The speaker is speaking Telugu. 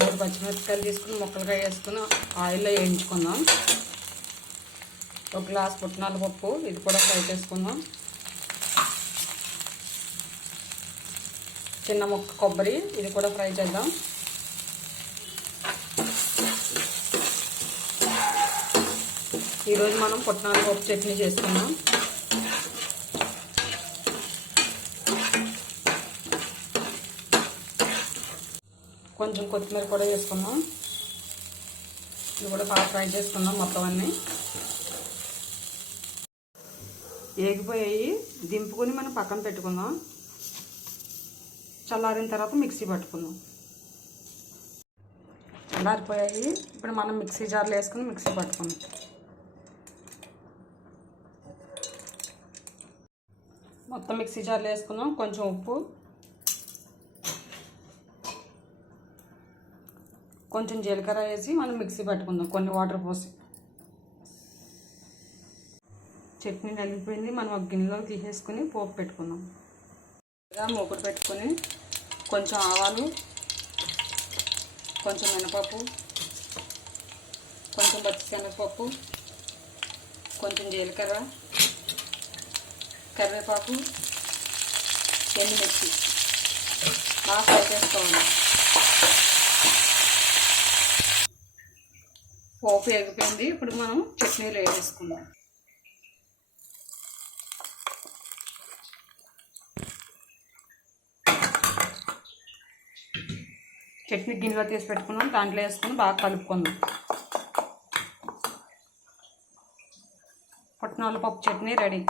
3 పచ్చిమిరపకాయలు తీసుకుని ముక్కలుగా వేసుకుని ఆయిల్లో వేయించుకుందాం. 1 గ్లాస్ పుట్నాల పప్పు, ఇది కూడా ఫ్రై చేసుకుందాం. చిన్న ముక్క కొబ్బరి, ఇది కూడా ఫ్రై చేద్దాం. ఈరోజు మనం పుట్నాల పప్పు చట్నీ చేసుకున్నాం. కొంచెం కొత్తిమీర కూడా వేసుకుందాం. ఇది కూడా బాగా ఫ్రై చేసుకుందాం. మొత్తం అన్నీ ఏగిపోయాయి, దింపుకొని మనం పక్కన పెట్టుకుందాం. చల్లారిన తర్వాత మిక్సీ పట్టుకుందాం. చల్లారిపోయాయి, ఇప్పుడు మనం మిక్సీ జార్లో వేసుకుని మిక్సీ పట్టుకుందాం. మొత్తం మిక్సీ జార్లో వేసుకుందాం. కొంచెం ఉప్పు, కొంచెం జీలకర్ర వేసి మనం మిక్సీ పట్టుకుందాం. కొన్ని వాటర్ పోసి. చట్నీ నలిగిపోయింది, మనం ఒక గిన్నెలోకి తీసేసుకుని పోపు పెట్టుకుందాం. మూకుడు పెట్టుకొని కొంచెం ఆవాలు, కొంచెం మినపప్పు, కొంచెం పచ్చిశనగపప్పు, కొంచెం జీలకర్ర, కరివేపాకు, ఎండుమిర్చి బాగా ఫ్రై చేసుకోవాలి. పోపు ఎగిపోయింది, ఇప్పుడు మనం చట్నీలో వేసుకుందాం. చట్నీ గిన్నెలో తీసి పెట్టుకున్నాం, దాంట్లో వేసుకుని బాగా కలుపుకుందాం. పుట్నాల పప్పు చట్నీ రెడీ.